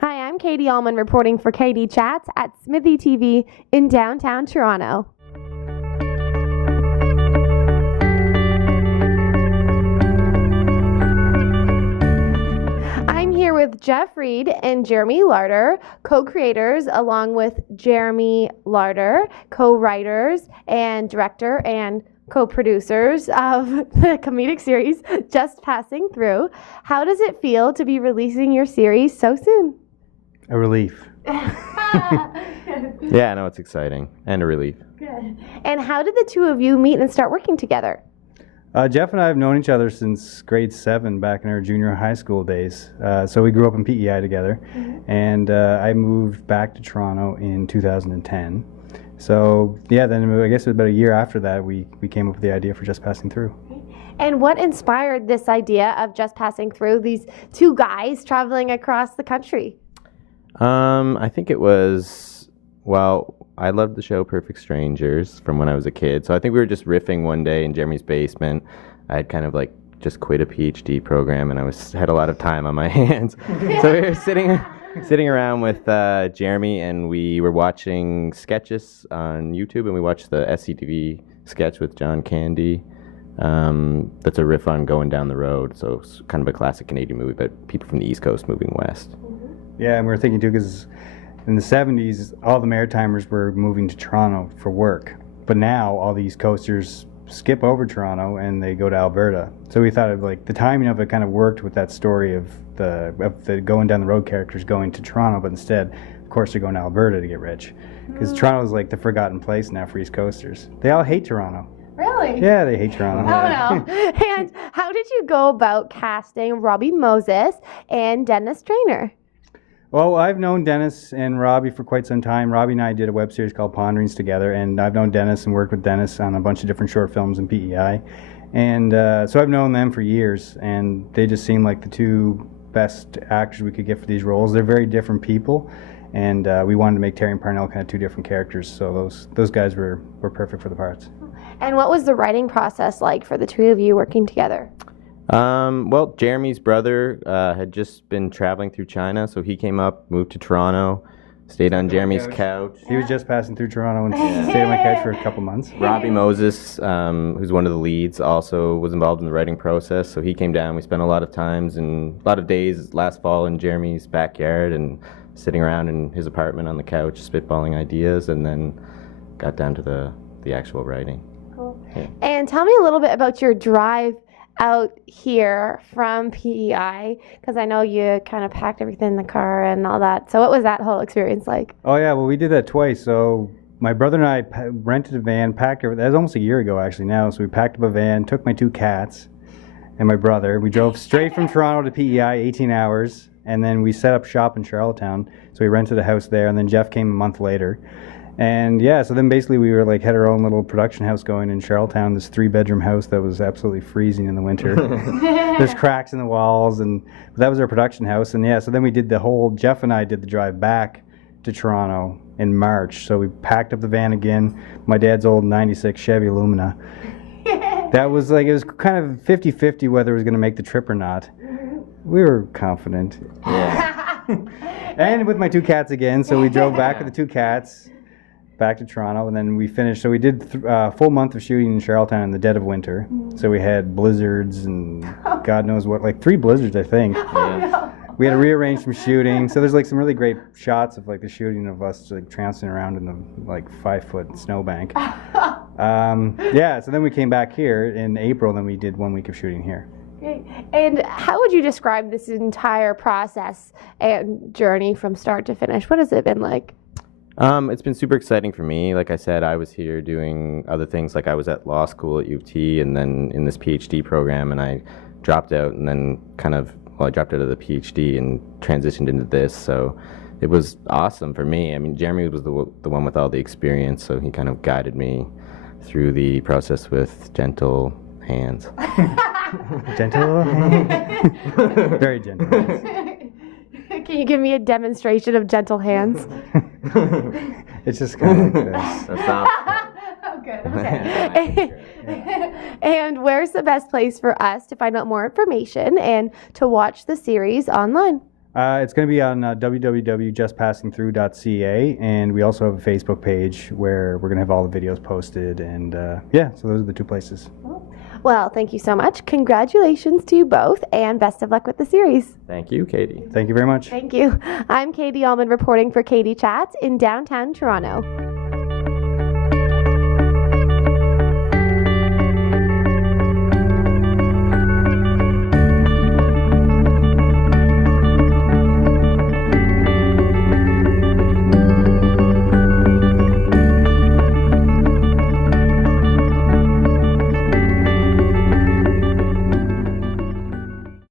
Hi, I'm Katie Allman reporting for KD Chats at SMITHEE TV in downtown Toronto. I'm here with Geoff Reed and Jeremy Larter, co-creators, along with Jeremy Larter, co-writers and director and co-producers of the comedic series Just Passing Through. How does it feel to be releasing your series so soon? A relief. Yeah, no, it's exciting and a relief. Good. And how did the two of you meet and start working together? Jeff and I have known each other since grade 7 back in our junior high school days. So we grew up in PEI together, and I moved back to Toronto in 2010. So yeah, then I guess it was about a year after that we came up with the idea for Just Passing Through. And what inspired this idea of Just Passing Through, these two guys traveling across the country? I think it was, well, I loved the show Perfect Strangers from when I was a kid. So I think we were just riffing one day in Jeremy's basement. I had kind of like just quit a PhD program and had a lot of time on my hands. So we were sitting around with Jeremy, and we were watching sketches on YouTube, and we watched the SCTV sketch with John Candy. That's a riff on Going Down the Road. So it's kind of a classic Canadian movie about people from the East Coast moving west. Yeah, and we were thinking too, because in the 70s, all the Maritimers were moving to Toronto for work. But now all the East Coasters skip over Toronto and they go to Alberta. So we thought of like the timing of it kind of worked with that story of the Going Down the Road characters going to Toronto, but instead, of course, they're going to Alberta to get rich. Because Toronto is like the forgotten place now for East Coasters. They all hate Toronto. Really? Yeah, they hate Toronto. Oh, no. And how did you go about casting Robbie Moses and Dennis Traynor? Well, I've known Dennis and Robbie for quite some time. Robbie and I did a web series called Ponderings together, and I've known Dennis and worked with Dennis on a bunch of different short films in PEI. And so I've known them for years, and they just seem like the two best actors we could get for these roles. They're very different people, and we wanted to make Terry and Parnell kind of two different characters, so those guys were perfect for the parts. And what was the writing process like for the two of you working together? Well, Jeremy's brother had just been traveling through China, so he came up, moved to Toronto, stayed on Jeremy's couch. He was just passing through Toronto and stayed on my couch for a couple months. Robbie Moses, who's one of the leads, also was involved in the writing process, so he came down. We spent a lot of days last fall in Jeremy's backyard and sitting around in his apartment on the couch, spitballing ideas, and then got down to the actual writing. Cool. Yeah. And tell me a little bit about your drive out here from PEI, because I know you kind of packed everything in the car and all that. So what was that whole experience like? Oh yeah, well we did that twice. So my brother and I rented a van, packed everything. That was almost a year ago actually now. So we packed up a van, took my two cats and my brother. We drove straight from Toronto to PEI, 18 hours, and then we set up shop in Charlottetown. So we rented a house there, and then Geoff came a month later. And yeah, so then basically we were had our own little production house going in Charlottetown, this 3-bedroom house that was absolutely freezing in the winter. There's cracks in the walls, and that was our production house. And yeah, so then we did Geoff and I did the drive back to Toronto in March. So we packed up the van again, my dad's old 96 Chevy Lumina. That was it was kind of 50-50 whether it was going to make the trip or not. We were confident. Yeah. And with my two cats again, so we drove back with the two cats back to Toronto, and then we finished. So we did a full month of shooting in Charlottetown in the dead of winter. So we had blizzards and God knows what, 3 blizzards, I think. No. We had to rearrange some shooting. So there's some really great shots of the shooting of us trouncing around in the 5-foot snowbank. Yeah, so then we came back here in April, and then we did 1 week of shooting here. Great. And how would you describe this entire process and journey from start to finish? What has it been like? It's been super exciting for me. Like I said, I was here doing other things. I was at law school at U of T and then in this PhD program, and I dropped out and then I dropped out of the PhD and transitioned into this. So it was awesome for me. I mean, Jeremy was the one with all the experience, so he kind of guided me through the process with gentle hands. Gentle hands? Very gentle hands. Can you give me a demonstration of gentle hands? It's just kind of like this. That's not. Oh, good. Okay. And where's the best place for us to find out more information and to watch the series online? It's going to be on www.justpassingthrough.ca, and we also have a Facebook page where we're going to have all the videos posted, and yeah, so those are the two places. Well, thank you so much. Congratulations to you both, and best of luck with the series. Thank you, Katie. Thank you very much. Thank you. I'm Katie Allman reporting for Katie Chats in downtown Toronto.